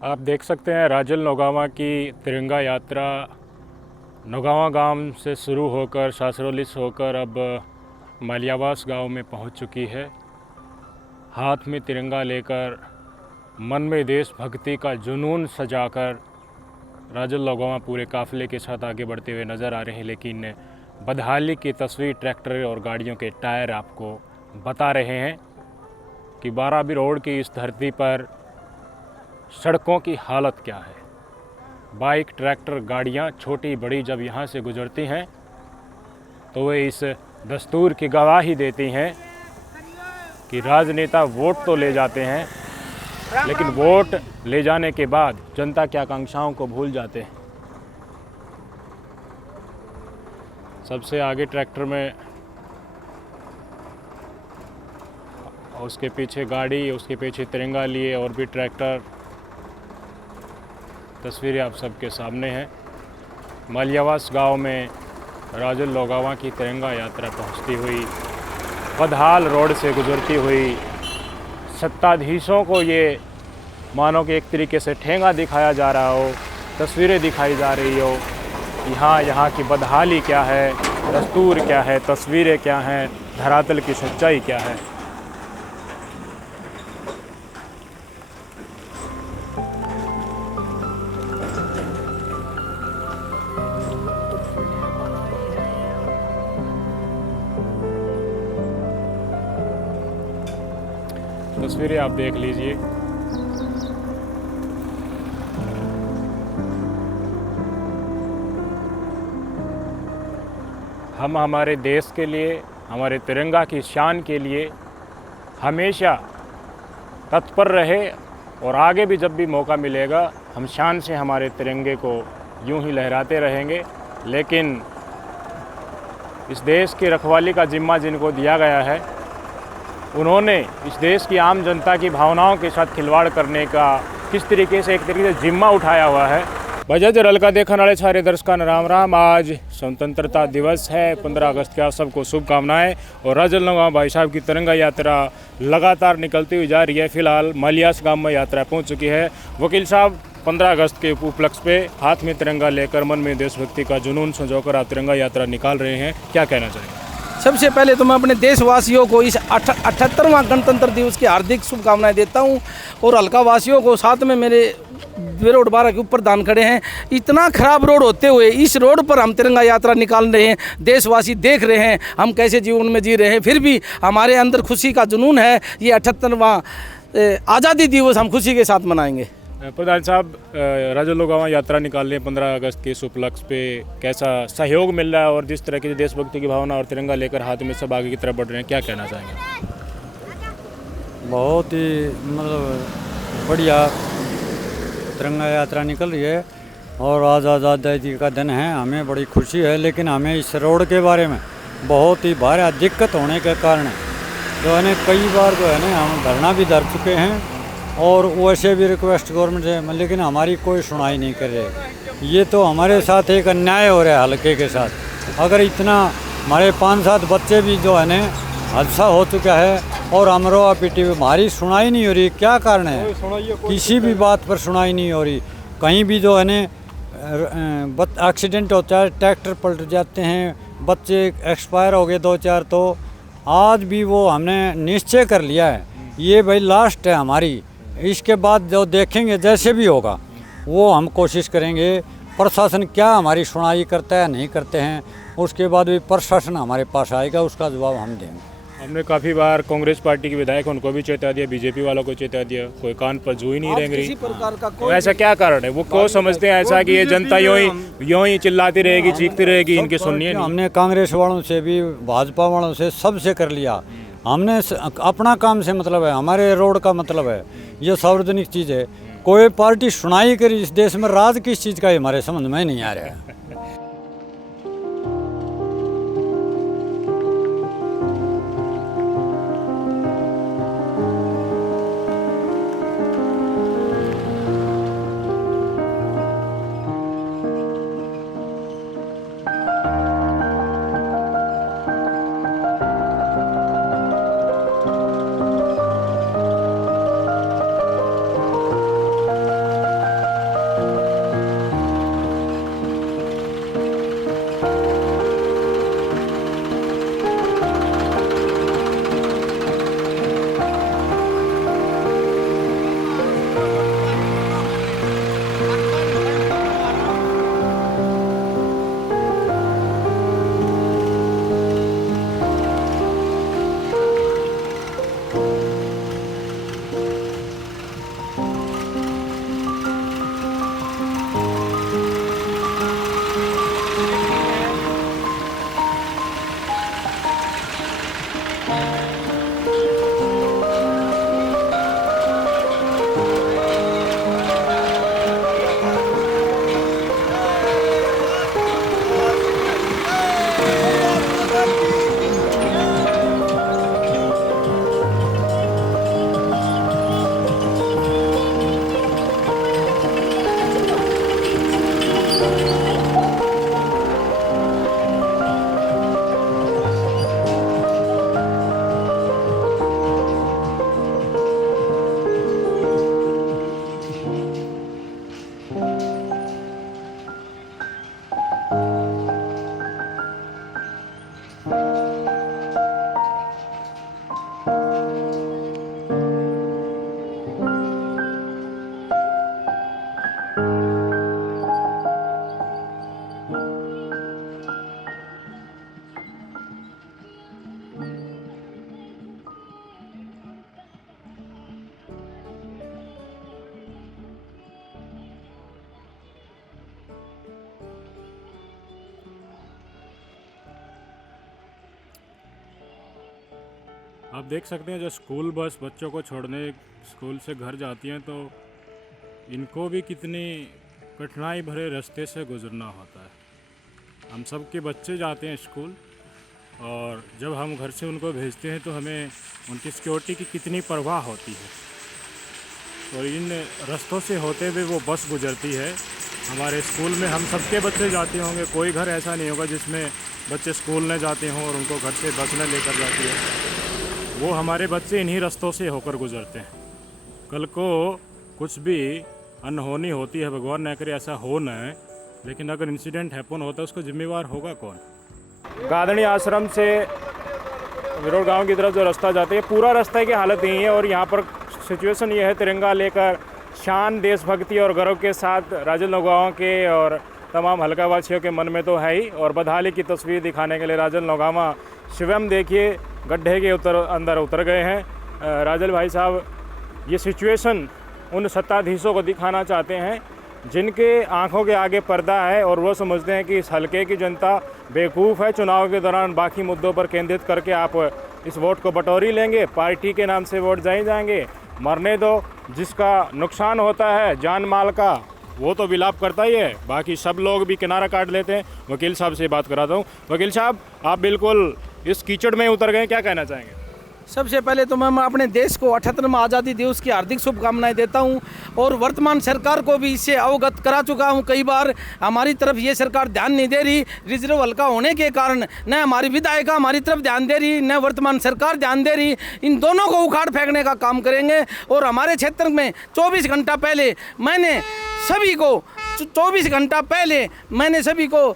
आप देख सकते हैं राजल नौगावा की तिरंगा यात्रा नौगावा गांव से शुरू होकर सासरोली से होकर अब मालियावास गांव में पहुंच चुकी है। हाथ में तिरंगा लेकर मन में देशभक्ति का जुनून सजाकर राजल नौगावा पूरे काफ़िले के साथ आगे बढ़ते हुए नज़र आ रहे हैं। लेकिन बदहाली की तस्वीर ट्रैक्टर और गाड़ियों के टायर आपको बता रहे हैं कि बाराबी रोड की इस धरती पर सड़कों की हालत क्या है। बाइक, ट्रैक्टर, गाड़ियाँ छोटी बड़ी जब यहाँ से गुजरती हैं तो वे इस दस्तूर की गवाही देती हैं कि राजनेता वोट तो ले जाते हैं लेकिन वोट ले जाने के बाद जनता की आकांक्षाओं को भूल जाते हैं। सबसे आगे ट्रैक्टर में, उसके पीछे गाड़ी, उसके पीछे तिरंगा लिए और भी ट्रैक्टर। तस्वीरें आप सबके सामने हैं। मालियावास गांव में राजल नौगावा की तिरंगा यात्रा पहुंचती हुई बदहाल रोड से गुजरती हुई सत्ताधीशों को ये मानो कि एक तरीके से ठेंगा दिखाया जा रहा हो, तस्वीरें दिखाई जा रही हो। यहाँ की बदहाली क्या है, दस्तूर क्या है, तस्वीरें क्या हैं, धरातल की सच्चाई क्या है। तस्वीरें आप देख लीजिए। हम हमारे देश के लिए, हमारे तिरंगा की शान के लिए हमेशा तत्पर रहे और आगे भी जब भी मौका मिलेगा हम शान से हमारे तिरंगे को यूं ही लहराते रहेंगे। लेकिन इस देश की रखवाली का जिम्मा जिनको दिया गया है, उन्होंने इस देश की आम जनता की भावनाओं के साथ खिलवाड़ करने का किस तरीके से एक तरीके से जिम्मा उठाया हुआ है। बजाज रलका देखने वाले सारे दर्शकों राम राम। आज स्वतंत्रता दिवस है, 15 अगस्त की आप सबको शुभकामनाएं। और राजल नौगावा भाई साहब की तिरंगा यात्रा लगातार निकलती हुई जा रही है। फिलहाल मालियास गांव में यात्रा पहुंच चुकी है। वकील साहब, 15 अगस्त के उपलक्ष्य पे हाथ में तिरंगा लेकर मन में देशभक्ति का जुनून संजोकर आप तिरंगा यात्रा निकाल रहे हैं, क्या कहना चाहेंगे? सबसे पहले तो मैं अपने देशवासियों को इस 78वां गणतंत्र दिवस की हार्दिक शुभकामनाएं देता हूं। और हल्का वासियों को, साथ में मेरे रोड 12 के ऊपर दान खड़े हैं। इतना खराब रोड होते हुए इस रोड पर हम तिरंगा यात्रा निकाल रहे हैं। देशवासी देख रहे हैं हम कैसे जीवन में जी रहे हैं, फिर भी हमारे अंदर खुशी का जुनून है। ये 78वां आज़ादी दिवस हम खुशी के साथ मनाएंगे। प्रधान साहब, राजल नौगावा यात्रा निकाल रहे हैं 15 अगस्त के इस उपलक्ष्य पे, कैसा सहयोग मिल रहा है और जिस तरह की देशभक्ति की भावना और तिरंगा लेकर हाथ में सब आगे की तरफ बढ़ रहे हैं, क्या कहना चाहेंगे? बहुत ही मतलब बढ़िया तिरंगा यात्रा निकल रही है और आज आज़ादी का दिन है, हमें बड़ी खुशी है। लेकिन हमें इस रोड के बारे में बहुत ही भारी दिक्कत होने के कारण जो है कई बार जो है हम धरना भी धर चुके हैं और वैसे भी रिक्वेस्ट गवर्नमेंट से, लेकिन हमारी कोई सुनाई नहीं कर रही। ये तो हमारे साथ एक अन्याय हो रहा है हल्के के साथ। अगर इतना हमारे 5-7 बच्चे भी जो है हादसा हो चुका है और अमरोहा पीटी में हमारी सुनाई नहीं हो रही, क्या कारण है? किसी भी बात पर सुनाई नहीं हो रही। कहीं भी जो है एक्सीडेंट होता है, ट्रैक्टर पलट जाते हैं, बच्चे एक्सपायर हो गए 2-4। तो आज भी वो हमने निश्चय कर लिया है ये भाई लास्ट है हमारी। इसके बाद जो देखेंगे जैसे भी होगा वो हम कोशिश करेंगे। प्रशासन क्या हमारी सुनाई करता है नहीं करते हैं, उसके बाद भी प्रशासन हमारे पास आएगा, उसका जवाब हम देंगे। हमने काफ़ी बार कांग्रेस पार्टी के विधायक उनको भी चेता दिया, बीजेपी वालों को चेता दिया, कोई कान पर जू ही नहीं रह रही। तो ऐसा क्या कारण है? वो क्यों समझते हैं ऐसा कि ये जनता यूं ही चिल्लाती रहेगी, चीखती रहेगी, इनकी सुननी नहीं? हमने कांग्रेस वालों से भी, भाजपा वालों से, सबसे कर लिया। हमने अपना काम से मतलब है, हमारे रोड का मतलब है, ये सार्वजनिक चीज़ है। कोई पार्टी सुनाई करी इस देश में राज किस चीज़ का है हमारे समझ में नहीं आ रहा है। आप देख सकते हैं जो स्कूल बस बच्चों को छोड़ने स्कूल से घर जाती हैं तो इनको भी कितनी कठिनाई भरे रास्ते से गुजरना होता है। हम सब के बच्चे जाते हैं स्कूल और जब हम घर से उनको भेजते हैं तो हमें उनकी सिक्योरिटी की कितनी परवाह होती है। तो इन रास्तों से होते हुए वो बस गुजरती है। हमारे स्कूल में हम सबके बच्चे जाते होंगे, कोई घर ऐसा नहीं होगा जिसमें बच्चे स्कूल न जाते हों और उनको घर से बस न लेकर जाती है। वो हमारे बच्चे इन्हीं रास्तों से होकर गुजरते हैं। कल को कुछ भी अनहोनी होती है, भगवान न करे ऐसा हो न, लेकिन अगर इंसिडेंट हैपन होता है उसको जिम्मेवार होगा कौन? गादड़ी आश्रम से विरोड़ गांव की तरफ जो रास्ता जाता है, पूरा रास्ते की हालत यही है। और यहाँ पर सिचुएशन ये है, तिरंगा लेकर शान, देशभक्ति और गर्व के साथ राजन गाँव के और तमाम हल्का वासियों के मन में तो है ही। और बदहाली की तस्वीर दिखाने के लिए राजन नौगामा स्वयं देखिए गड्ढे के अंदर उतर गए हैं। राजल भाई साहब, ये सिचुएशन उन सत्ताधीशों को दिखाना चाहते हैं जिनके आंखों के आगे पर्दा है और वो समझते हैं कि इस हलके की जनता बेवकूफ़ है। चुनाव के दौरान बाकी मुद्दों पर केंद्रित करके आप इस वोट को बटोरी लेंगे, पार्टी के नाम से वोट जाए जाएंगे। मरने दो, जिसका नुकसान होता है जान माल का वो तो विलाप करता ही है, बाकी सब लोग भी किनारा काट लेते हैं। वकील साहब से बात कराता हूँ। वकील साहब, आप बिल्कुल इस कीचड़ में उतर गए, क्या कहना चाहेंगे? सबसे पहले तो मैं अपने देश को 78वें आज़ादी दिवस की हार्दिक शुभकामनाएं देता हूं और वर्तमान सरकार को भी इससे अवगत करा चुका हूं कई बार। हमारी तरफ ये सरकार ध्यान नहीं दे रही, रिजर्व हल्का होने के कारण न हमारी विधायिका हमारी तरफ ध्यान दे रही, न वर्तमान सरकार ध्यान दे रही। इन दोनों को उखाड़ फेंकने का काम करेंगे। और हमारे क्षेत्र में 24 घंटा पहले मैंने सभी को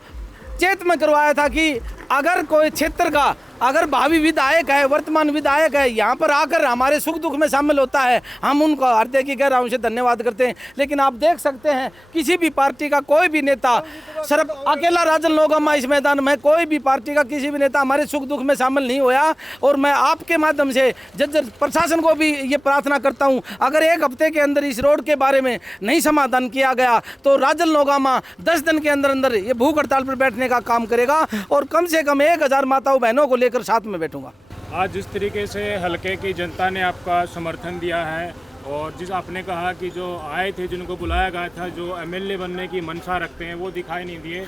चेत में करवाया था कि अगर कोई क्षेत्र का अगर भावी विधायक है, वर्तमान विधायक है, यहाँ पर आकर हमारे सुख दुख में शामिल होता है, हम उनको हृदय की गहराइयों से धन्यवाद करते हैं। लेकिन आप देख सकते हैं किसी भी पार्टी का कोई भी नेता, सिर्फ अकेला राजन नौगामा इस मैदान में, कोई भी पार्टी का किसी भी नेता हमारे सुख दुख में शामिल नहीं होया। और मैं आपके माध्यम से जज प्रशासन को भी ये प्रार्थना करता हूँ, अगर एक हफ्ते के अंदर इस रोड के बारे में नहीं समाधान किया गया तो राजन नौगामा 10 दिन के अंदर अंदर ये भूख हड़ताल पर बैठने का काम करेगा और कम से कम 1000 माताओं बहनों को लेकर साथ में बैठूंगा। आज जिस तरीके से हलके की जनता ने आपका समर्थन दिया है और जिस आपने कहा कि जो आए थे, जिनको बुलाया गया था, जो एमएलए बनने की मंशा रखते हैं, वो दिखाई नहीं दिए,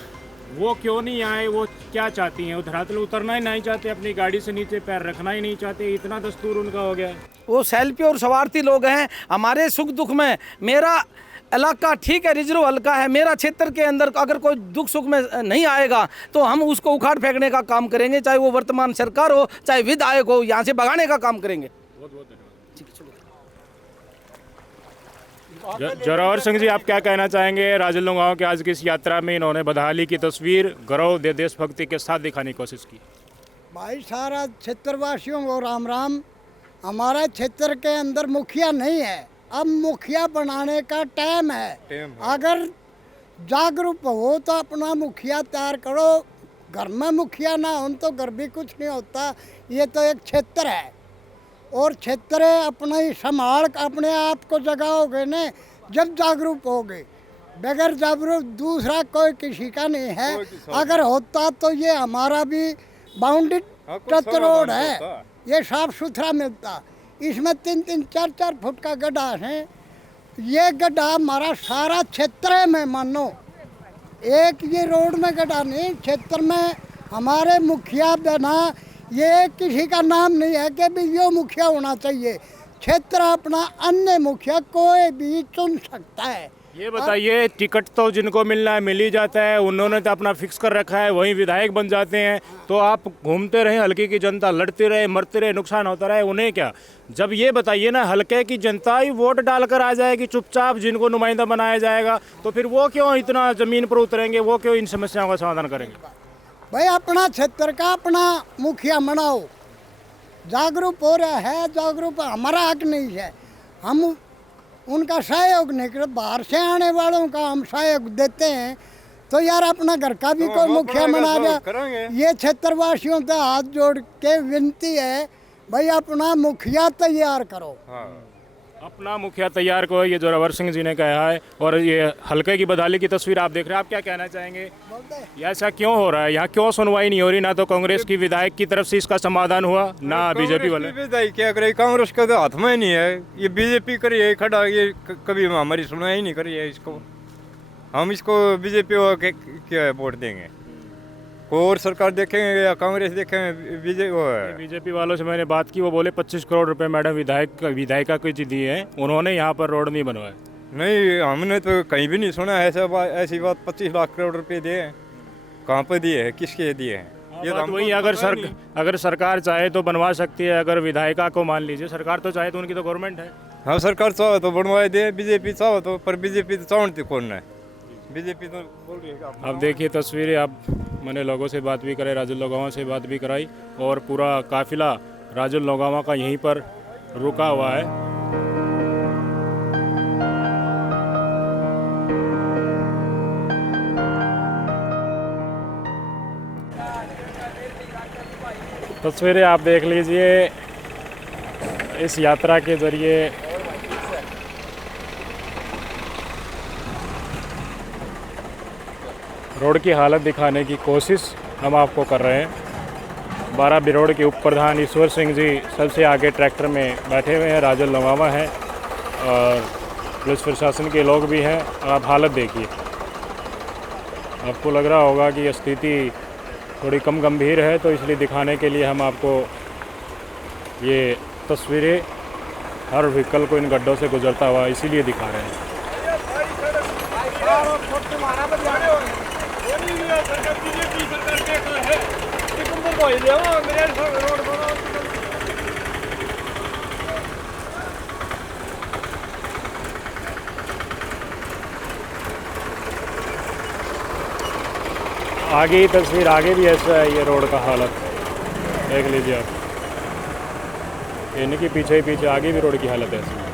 वो क्यों नहीं आए? वो क्या चाहती हैं? वो धरातल उतरना ही नहीं चाहते, अपनी गाड़ी से नीचे पैर रखना ही नहीं चाहते, इतना दस्तूर उनका हो गया है। वो सेल्फी और स्वार्थी लोग हैं। हमारे सुख दुख में मेरा इलाका ठीक है, रिजर्व हल्का है, मेरा क्षेत्र के अंदर अगर कोई दुख सुख में नहीं आएगा तो हम उसको उखाड़ फेंकने का काम करेंगे, चाहे वो वर्तमान सरकार हो चाहे विधायक हो, यहाँ से भगाने का काम करेंगे। बहुत बहुत धन्यवाद। जोरावर सिंह जी, आप क्या कहना चाहेंगे? राजन गाँव के आज की इस यात्रा में इन्होंने बदहाली की तस्वीर गर्व देशभक्ति के साथ दिखाने की कोशिश की। भाई सारा क्षेत्रवासियों को राम राम। हमारा क्षेत्र के अंदर मुखिया नहीं है, अब मुखिया बनाने का टाइम है। अगर जागरूक हो तो अपना मुखिया तैयार करो। घर में मुखिया ना हो तो घर भी कुछ नहीं होता। ये तो एक क्षेत्र है और क्षेत्र अपना ही संभाल अपने आप को जगाओगे न जब जागरूक होगे। बगैर जागरूक दूसरा कोई किसी का नहीं है। अगर होता तो ये हमारा भी बाउंड्री टच रोड है, ये साफ सुथरा मिलता। इसमें 3-3, 4-4 फुट का गड्ढा है। ये गड्ढा हमारा सारा क्षेत्र में, मानो एक ये रोड में गड्ढा नहीं, क्षेत्र में हमारे मुखिया बना, ये किसी का नाम नहीं है कि भी ये मुखिया होना चाहिए। क्षेत्र अपना अन्य मुखिया कोई भी चुन सकता है। ये बताइए, टिकट तो जिनको मिलना है मिल ही जाता है, उन्होंने तो अपना फिक्स कर रखा है, वहीं विधायक बन जाते हैं। तो आप घूमते रहे, हल्के की जनता लड़ते रहे, मरते रहे, नुकसान होता रहे, उन्हें क्या? जब ये बताइए ना, हल्के की जनता ही वोट डालकर आ जाएगी चुपचाप, जिनको नुमाइंदा बनाया जाएगा, तो फिर वो क्यों इतना ज़मीन पर उतरेंगे? वो क्यों इन समस्याओं का समाधान करेंगे? भाई अपना क्षेत्र का अपना मुखिया बनाओ। जागरूक हो रहा है, जागरूक हमारा हक नहीं है, हम उनका सहयोग नहीं कर, बाहर से आने वालों का हम सहयोग देते हैं। तो यार अपना घर का भी कोई मुखिया बना दिया। ये क्षेत्रवासियों से हाथ जोड़ के विनती है, भाई अपना मुखिया तैयार करो। अपना मुखिया तैयार को ये जोरावर सिंह जी ने कहा है। और ये हल्के की बदहाली की तस्वीर आप देख रहे हैं, आप क्या कहना चाहेंगे? ये ऐसा क्यों हो रहा है? यहाँ क्यों सुनवाई नहीं हो रही? ना तो कांग्रेस की विधायक की तरफ से इसका समाधान हुआ, ना बीजेपी वाले। विधायक क्या करे, कांग्रेस का तो हाथ में ही नहीं है। ये बीजेपी करी है खड़ा, ये कभी हमारी सुनवाई नहीं करी है। इसको हम इसको बीजेपी को क्या वोट देंगे? कोई और सरकार देखेंगे या कांग्रेस देखेंगे? बीजेपी वालों से मैंने बात की, वो बोले 25 करोड़ रुपए मैडम विधायिका को दिए हैं, उन्होंने यहाँ पर रोड नहीं बनवाए। नहीं, हमने तो कहीं भी नहीं सुना है ऐसी बात। 25 लाख करोड़ रुपए दिए हैं, कहाँ पर दिए हैं, किसके दिए हैं? ये तो वही, अगर सरकार चाहे तो बनवा सकती है। अगर विधायिका को मान लीजिए, सरकार तो चाहे तो उनकी तो गवर्नमेंट है। हाँ, सरकार चाहे तो बनवाए दे, बीजेपी चाहे तो, पर बीजेपी तो चाहती कौन है? बीजेपी तो बोल रही है। अब देखिए तस्वीरें, अब मैंने लोगों से बात भी कराई, राजुल लोगावा से बात भी कराई, और पूरा काफिला राजुल लोगावा का यहीं पर रुका हुआ है। तस्वीरें आप देख लीजिए इस यात्रा के जरिए। रोड की हालत दिखाने की कोशिश हम आपको कर रहे हैं। 12 बिरोड़ के उप प्रधान ईश्वर सिंह जी सबसे आगे ट्रैक्टर में बैठे हुए हैं, राजुल लोगावा हैं और पुलिस प्रशासन के लोग भी हैं। आप हालत देखिए, आपको लग रहा होगा कि स्थिति थोड़ी कम गंभीर है, तो इसलिए दिखाने के लिए हम आपको ये तस्वीरें हर व्हीकल को इन गड्ढों से गुजरता हुआ इसीलिए दिखा रहे हैं। आगे ही तस्वीर, आगे भी ऐसा है ये रोड का हालत, देख लीजिए आप। इनके पीछे ही पीछे आगे भी रोड की हालत ऐसी है।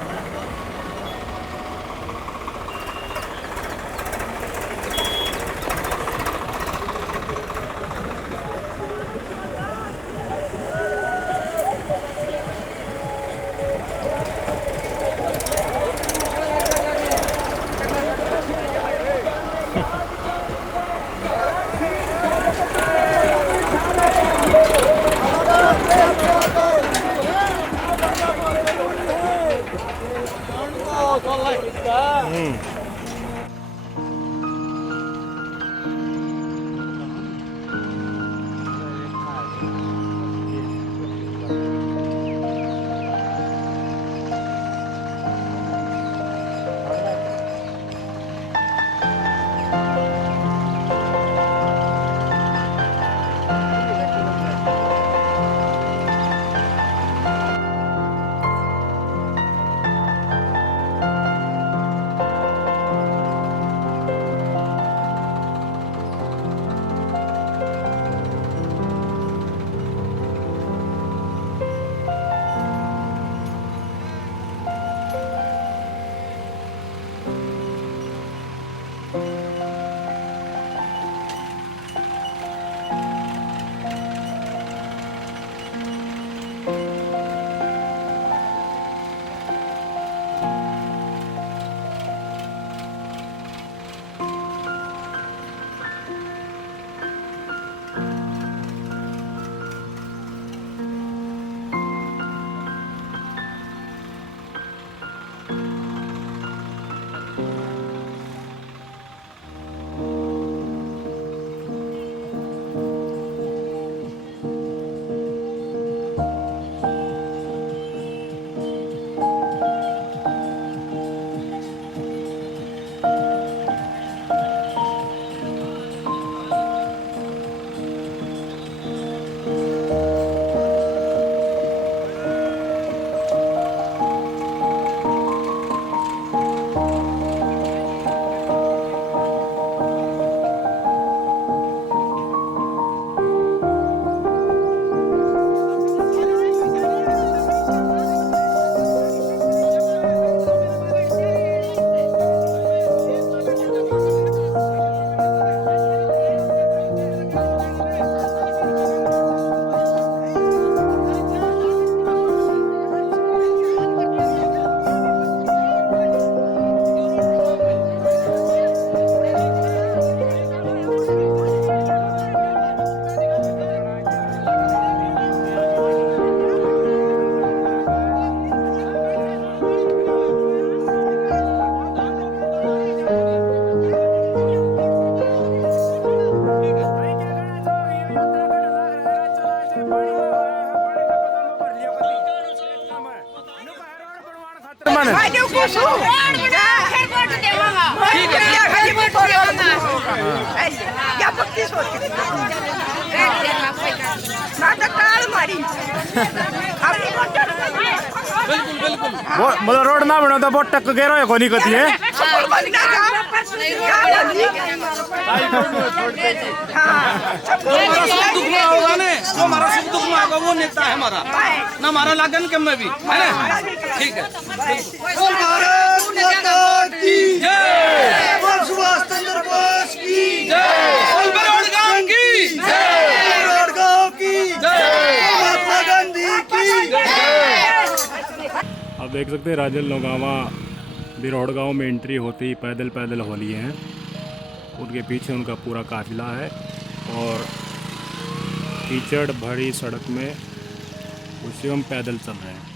खाली को सो फिर वोट देवांगा ठीक है खाली वोट देवांगा क्या पक्की सोच के ना तो काल मारी खाली वोट बिल्कुल बिल्कुल मतलब रोड ना बनो तो बहुत टक गेरो है कोनी कती है जो हमारा सुख दुख में होगा ना, जो हमारा सुख दुख में होगा वो नेता है हमारा ना, हमारा लागन के में भी है ना। ठीक है, बोल भारत माता की जय, बोल सुभाष चंद्र बोस की जय, बोल बड़ौदा की जय, बड़ौदा की जय, महात्मा गांधी की जय। आप देख सकते हैं राजल नौगावा बिरौड़ गांव में एंट्री होती ही पैदल पैदल हो लिए हैं। उनके पीछे उनका पूरा काफिला है और कीचड़ भरी सड़क में उसी हम पैदल चल रहे हैं।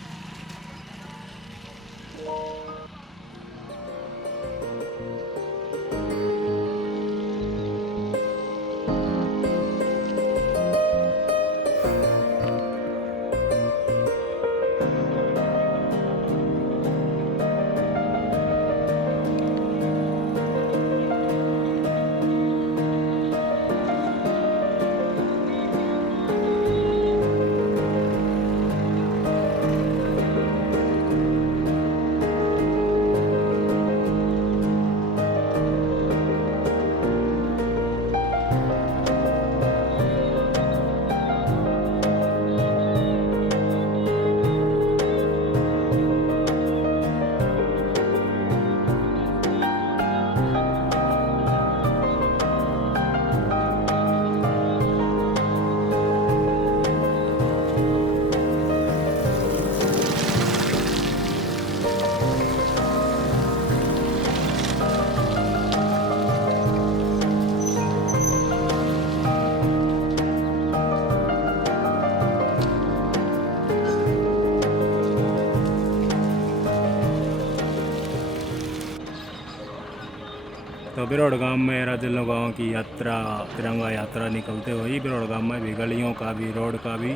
तो बिरौड़ गांव में राजल गांव की यात्रा, तिरंगा यात्रा निकलते हुए बिरौड़ गांव में भी गलियों का भी, रोड का भी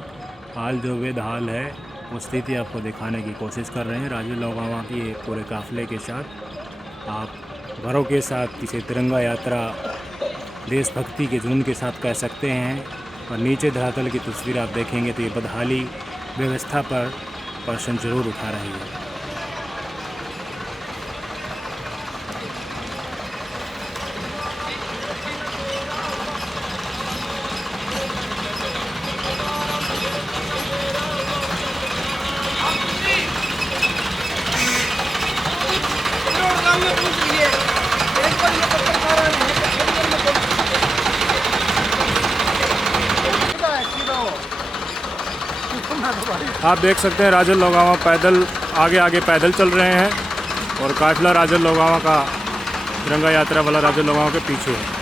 हाल जो वेद हाल है वो स्थिति आपको दिखाने की कोशिश कर रहे हैं। राजल गांव की एक पूरे काफिले के साथ आप घरों के साथ इसे तिरंगा यात्रा देशभक्ति के जुनून के साथ कह सकते हैं। और नीचे धरातल की तस्वीर आप देखेंगे तो ये बदहाली व्यवस्था पर प्रश्न जरूर उठा रही है। आप देख सकते हैं राजल लोगावा पैदल आगे आगे पैदल चल रहे हैं और काफिला राजल लोगावा का तिरंगा यात्रा वाला राजल लोगावा के पीछे है।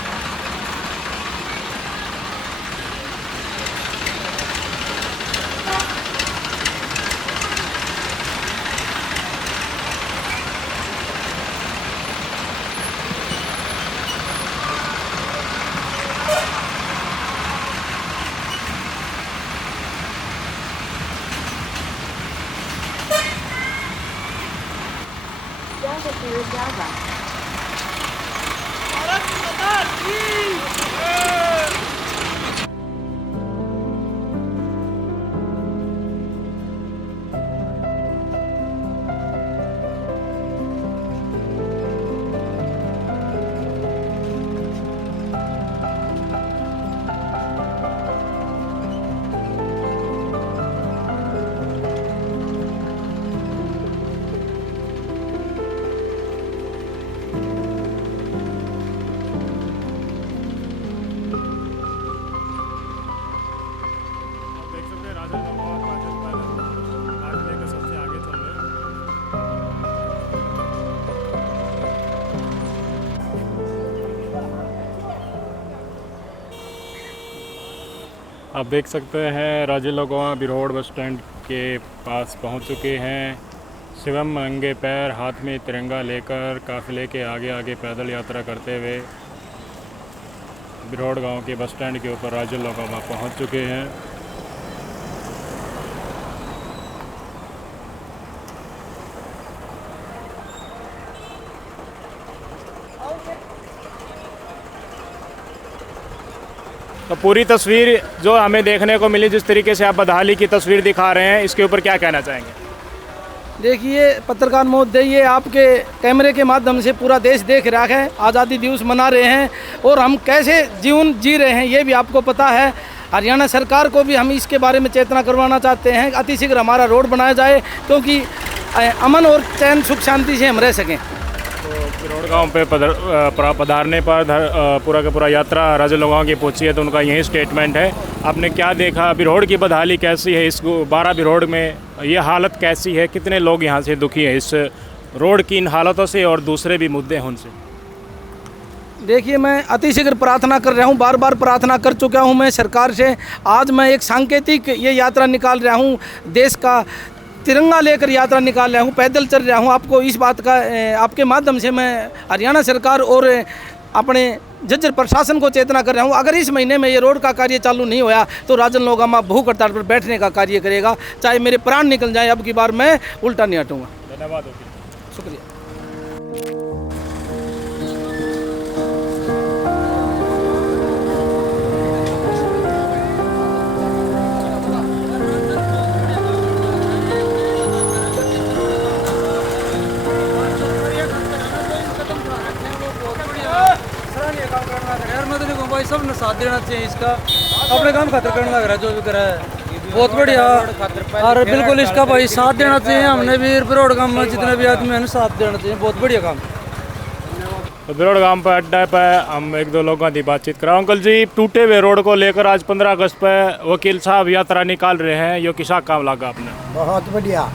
आप देख सकते हैं राजल लोगावा बिरौड़ बस स्टैंड के पास पहुंच चुके हैं। शिवम नंगे पैर हाथ में तिरंगा लेकर काफिले के आगे आगे पैदल यात्रा करते हुए बिरौड़ गांव के बस स्टैंड के ऊपर राजल लोगावा पहुंच चुके हैं। तो पूरी तस्वीर जो हमें देखने को मिली, जिस तरीके से आप बदहाली की तस्वीर दिखा रहे हैं, इसके ऊपर क्या कहना चाहेंगे? देखिए पत्रकार महोदय, ये आपके कैमरे के माध्यम से पूरा देश देख रहा है, आज़ादी दिवस मना रहे हैं और हम कैसे जीवन जी रहे हैं ये भी आपको पता है। हरियाणा सरकार को भी हम इसके बारे में चेतना करवाना चाहते हैं, अतिशीघ्र हमारा रोड बनाया जाए, क्योंकि अमन और चैन सुख शांति से हम रह सकें। तो बिरोड़ गांव पे पधारने पर पूरा का पूरा यात्रा राजल गांव की पहुंची है, तो उनका यही स्टेटमेंट है। आपने क्या देखा, बिरोड़ की बदहाली कैसी है, इस 12 बिरोड़ में ये हालत कैसी है, कितने लोग यहाँ से दुखी हैं इस रोड की इन हालतों से और दूसरे भी मुद्दे हैं उनसे? देखिए मैं अतिशीघ्र प्रार्थना कर रहा हूँ, बार बार प्रार्थना कर चुका हूँ मैं सरकार से। आज मैं एक सांकेतिक ये यात्रा निकाल रहा हूँ, देश का तिरंगा लेकर यात्रा निकाल रहा हूँ, पैदल चल रहा हूँ। आपको इस बात का आपके माध्यम से मैं हरियाणा सरकार और अपने झज्जर प्रशासन को चेतना कर रहा हूँ, अगर इस महीने में ये रोड का कार्य चालू नहीं होया तो राजन लोगामा भूख हड़ताल पर बैठने का कार्य करेगा, चाहे मेरे प्राण निकल जाए। अब की बार मैं उल्टा नहीं हटूँगा। धन्यवाद, शुक्रिया। भाई सब ने साथ देना चाहिए, इसका अपने काम खातर करने लग रहा है जो भी करा है, बहुत बढ़िया। और बिल्कुल इसका भाई साथ देना चाहिए, हमने भी बिरोड़ गांव में जितने भी आदमी हैं साथ देना चाहिए, बहुत बढ़िया काम। तो बिरोड़ गांव पर अड्डा पर हम एक दो लोगों की बातचीत कराओ। अंकल जी, टूटे हुए रोड को लेकर आज 15 अगस्त पर वकील साहब यात्रा निकाल रहे हैं, ये किसा काम लगा आपने? बहुत बढ़िया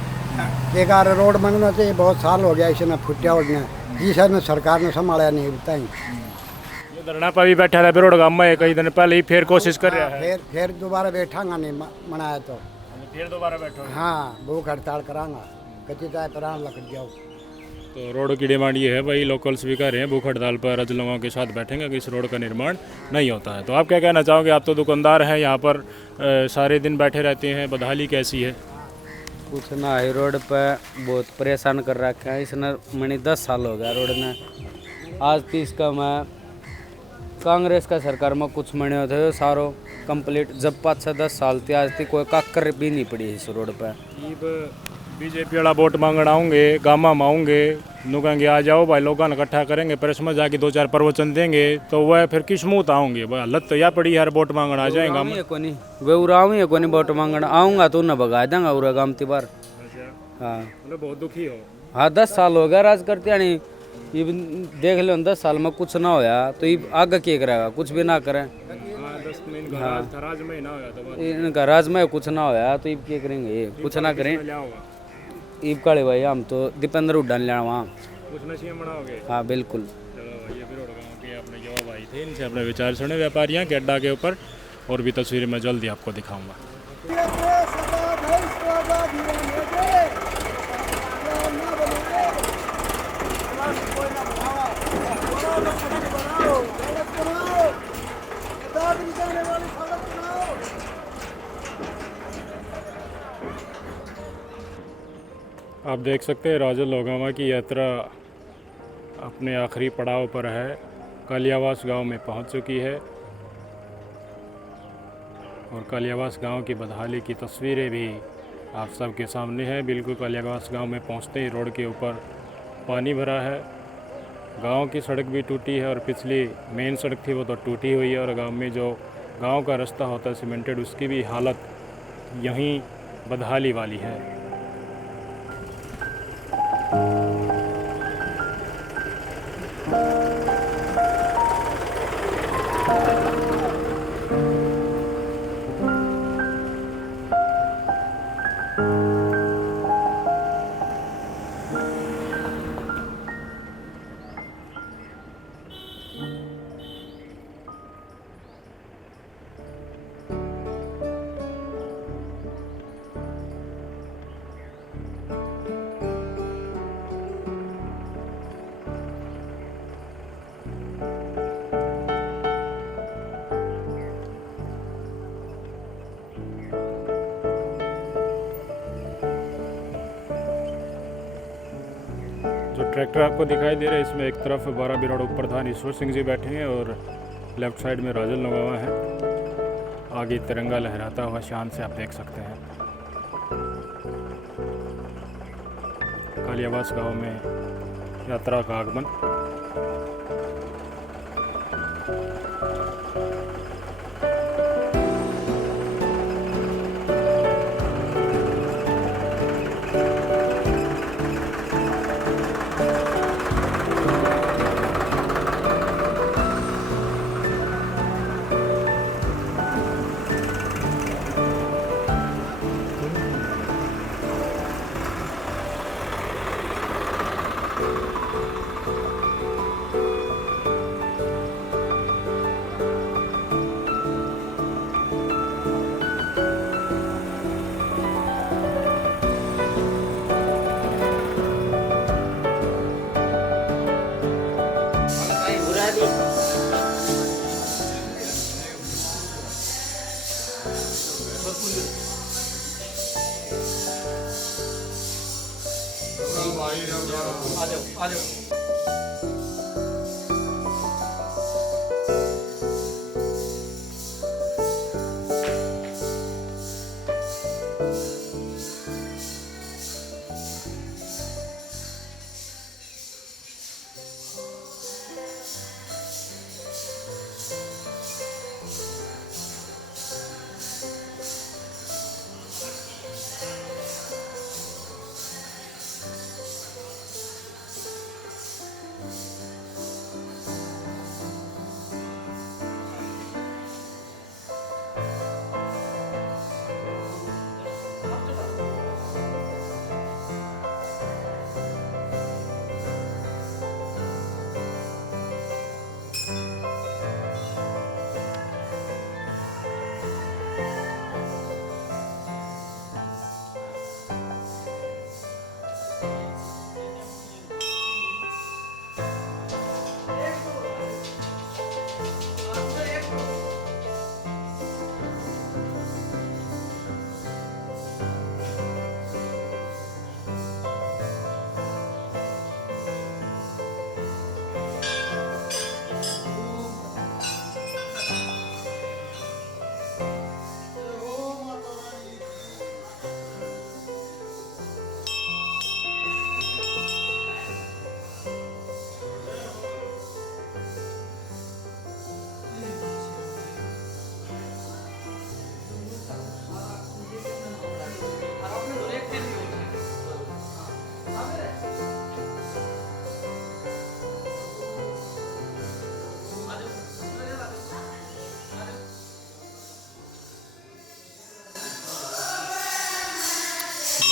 बेकार रोड बनना चाहिए, बहुत साल हो गया इसने फुटिया उड़ने, जिस ने सरकार ने संभाला नहीं बताई। धरना पर भी बैठा था बिरोड़ गांव में कई दिन पहले ही, फिर कोशिश कर रहा है। फिर दोबारा बैठांगा नहीं मनाया तो फिर दोबारा बैठो। हाँ भूख हड़ताल करांगा, कच्ची चाय प्राण लग जाओ। तो रोड की डिमांड ये है भाई, लोकल्स भी कह रहे हैं भूख हड़ताल पर रजलों के साथ बैठेंगे कि इस रोड का निर्माण नहीं होता है। तो आप क्या कहना चाहोगे? आप तो दुकानदार हैं, यहाँ पर सारे दिन बैठे रहते हैं, बदहाली कैसी है? कुछ ना है, रोड पे बहुत परेशान कर रखा है इसने, मैंने 10 साल हो गया रोड ने। आज 30 का मैं कांग्रेस का सरकार में कुछ महीने होते थे सारो कंप्लीट, जब 5 से 10 साल थी आज तक कोई काकर भी नहीं पड़ी इस रोड पे। बीजेपी वाला वोट मांगना आऊँगे, गामा में आऊँगे, नुकेंगे आ जाओ भाई, लोगों ने इकट्ठा करेंगे, प्रेस में जाके 2-4 प्रवचन देंगे, तो वह फिर किस मुँह आऊँगे? भाई हालत तो यह पड़ी यार, वोट मांगना आ जाएगा। वे उराऊ ही कोनी वोट मांगना आऊँगा तो न भगा देंगे उरा गाम बार। हाँ मतलब बहुत दुखी हो? हाँ 10 साल हो गया राज करते यानी, ये देख लो 10 साल में कुछ ना होया तो ये आगे क्या करेगा, कुछ भी ना करें। इनका राज में कुछ ना होया तो ये क्या करेंगे, ये कुछ ना करें। ईब काले भाई हम तो दीपेंद्र उड्डान लेना वहाँ, हाँ बिल्कुल। ये बिरोड़ गांव के अपने युवा भाई थे, इनसे अपने विचार सुने व्यापारियों के अड्डा के ऊपर, और भी तस्वीरें मैं जल्दी आपको दिखाऊंगा। आप देख सकते हैं राजल लोगामा की यात्रा अपने आखिरी पड़ाव पर है, कालियावास गांव में पहुंच चुकी है, और कालियावास गांव की बदहाली की तस्वीरें भी आप सबके सामने हैं। बिल्कुल कालियावास गांव में पहुंचते ही रोड के ऊपर पानी भरा है, गांव की सड़क भी टूटी है, और पिछली मेन सड़क थी वो तो टूटी हुई है, और गांव में जो गांव का रास्ता होता है सीमेंटेड, उसकी भी हालत यहीं बदहाली वाली है। जो ट्रैक्टर आपको दिखाई दे रहा है, इसमें एक तरफ 12 बिरोड़ उप प्रधान ईश्वर सिंह जी बैठे हैं और लेफ्ट साइड में राजल लोगामा है। आगे तिरंगा लहराता हुआ शान से आप देख सकते हैं। कालियावास गांव में यात्रा का आगमन।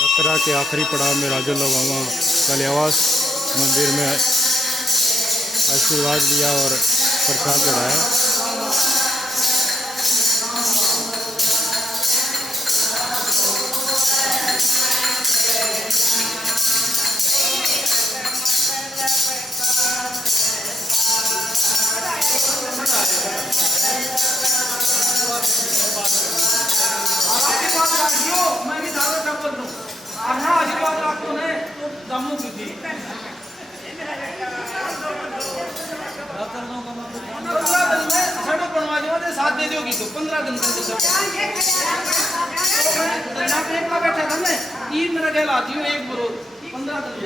यात्रा के आखिरी पड़ाव में राजन लोगामा कालियावास मंदिर में आशीर्वाद लिया और प्रसाद चढ़ाया। मैं भी दादा बोल दूं अपना आशीर्वाद रखो ने तो दमू की थी सड़क बनवा दो साथ दे दोगी तो 15 दिन के अंदर मैं बैठा था मैं मेरा ख्याल आती हूँ 1 बरोज 15 दिन